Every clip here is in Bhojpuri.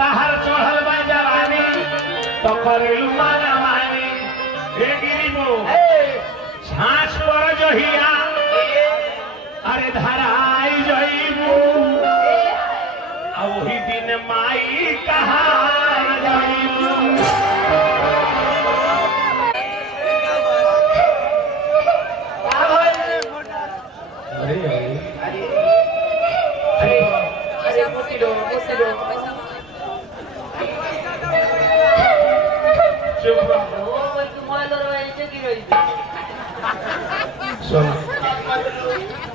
ताहर चढ़ल बा जवानी तो करेलू माना मानी हे गिरीबो छाछ पर जहिया अरे धराई जइबू आ वही दिन माई कहा जइबू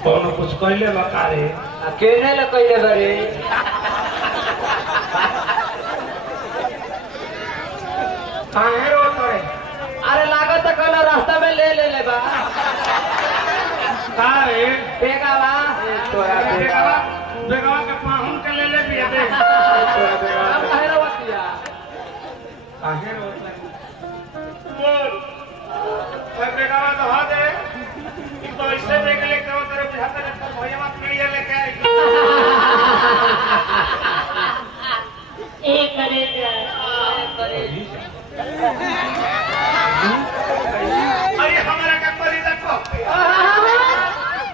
कौन कुछ कहले बता रे केने ल कहले बरे काहे रो करे अरे लागत कल रास्ता में ले बा का रे बेगावा तोरा बेगावा बेगावा के पाहुन के ले बिया दे अब काहे रवतिया काहे रो बोल ओए बेगावा तो हा दे तो ऐसे देख ले कहो तेरे बुझाता है तो भैया मत पीड़िया लेके आई एक करे अरे हमारा का करी देखो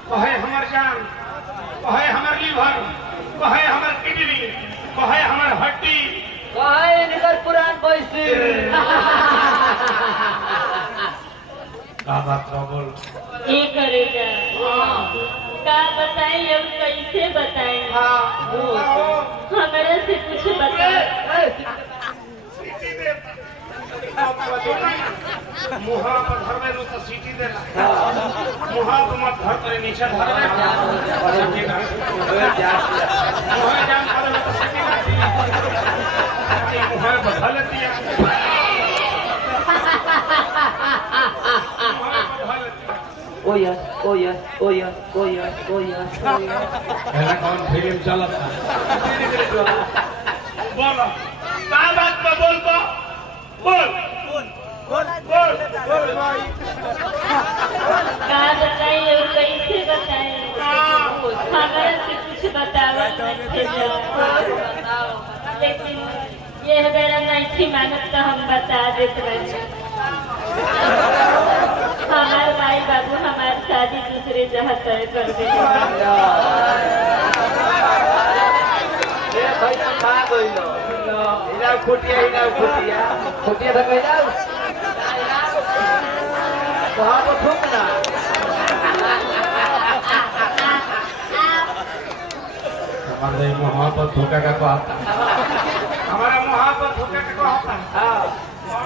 कहे हमर जान कहे हमर लीवर कहे हमर किडनी कहे हमर हड्डी कहे निकर पुरान पैसे का बात बोल एक करे का बताए अब कैसे बताए हमारे से कुछ बताए मुहा पर धर में तो सीटी देना मुहा पर मत धर करे नीचे धर में मुहा जान करे तो सीटी ना मुहा पर धर लेती है पहला कौन फिल्म चला था बोलो क्या बात में बोल तो बोल का बताए अब कैसे बताए हमारे से कुछ बतावा लेकिन ये बेरा नहीं मानत तो हम बता देते रहे हमारे भाई बाबू हमारी शादी दूसरे जगह तय कर दे खुटिया था कहीं जाओ वहाँ पर ठोकना हमारे मुहा पर धोखा का को आता हमारा मुहा पर धोखा का को आता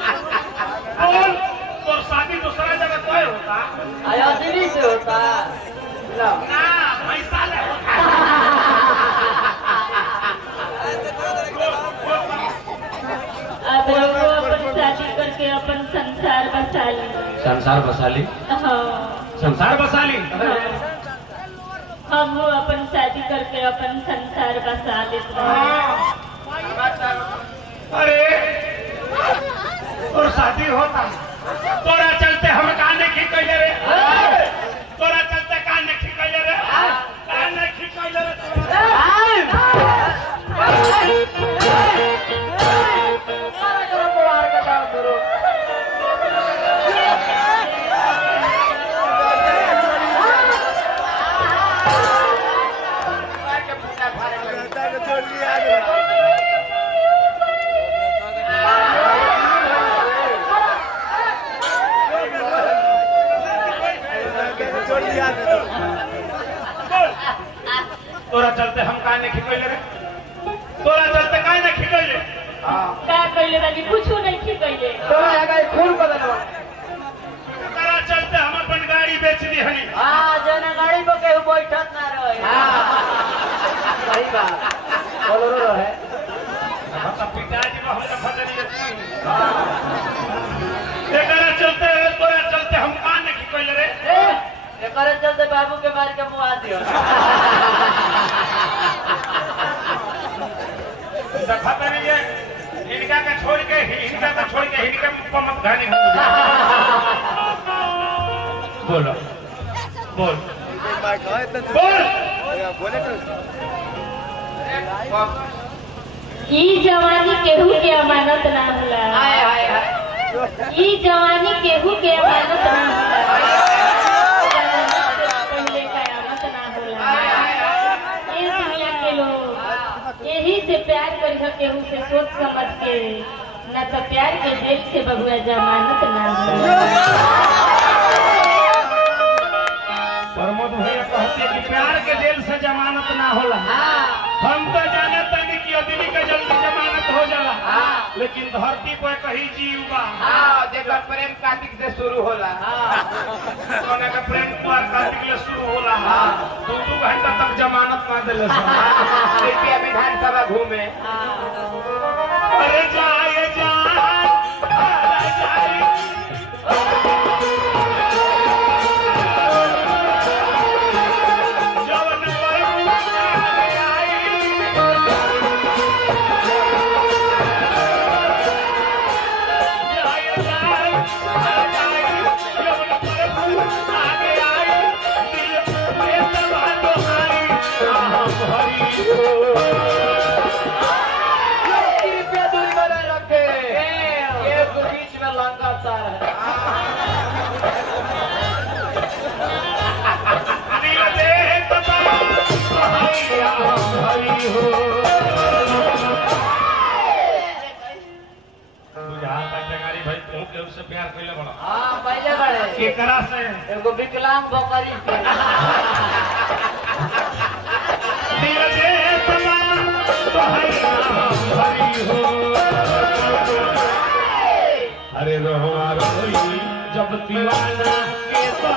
बोल तो शादी दूसरा जगह कोई होता आया दिल्ली से होता ना पैसा ले होता अब वो अपन शादी करके अपन संसार बसा ली संसार बसा ली हाँ संसार बसा ली हम वो अपन शादी करके अपन संसार बसा लेते अरे और शादी होता तोरा चलते हम काने खिकैले रे तोरा चलते काने खिकैले रे काने खिकैले रे तोरा चलते हम काहे नहीं खिकैले रे तोरा चलते काहे नहीं खिकैले का कइले बानी कुछो नहीं खिकैले तोरा आगे खून बदलवा तोरा चलते हम अपन गाड़ी बेच दी हनी हां जना गाड़ी पे केहू बैठत ना रहे हां सही बात बोलो रहे हम पिताजी को हम फसली एकरा चलते तोरा चलते हम काहे नहीं खिकैले रे एकरे चलते बाबू के मार के मुआ दियो देखा नहीं है इनका का छोड़ के इनका मत घाने बोलो बोल बोल ई जवानी केहू के अमानत ना होला। हाय हाय हाय ई जवानी केहू के अमानत ना होला। पहले कयामत ना होला। ये दुनिया के लोग यही से प्यार करिह केहू से सोच समझ के, न तो प्यार के जेल से बबुआ जमानत ना होला। प्रमोद भैया कहते कि प्यार के जेल से जमानत ना होला। हम तो जाने तनी कि आदमी का जल्दी जमानत हो जाला, लेकिन धरती पर कहीं जीव बा जेकर प्रेम कार्तिक से शुरू होला। सोने का प्रेम कुआर कार्तिक ले शुरू होला। 2 घंटा तक जमानत ना देले कृपया विधानसभा घूमे। अरे जाए जाए अरे जाए जवन पर आई जाए जाए जवन पर आगे आई दिल में तबालो आई हरी कृपया दूरी बनाए रखे। एक बीच में लंगा तार है। दिल दे तबालो हरी हो जगारी भाई तू के उससे प्यार कइले बड़ा हाँ पहले बड़े केकरा से एगो विकलांग बकरी से। दिल दे तबालो हरी हो अरे रहो रोई जब दीवाना के तो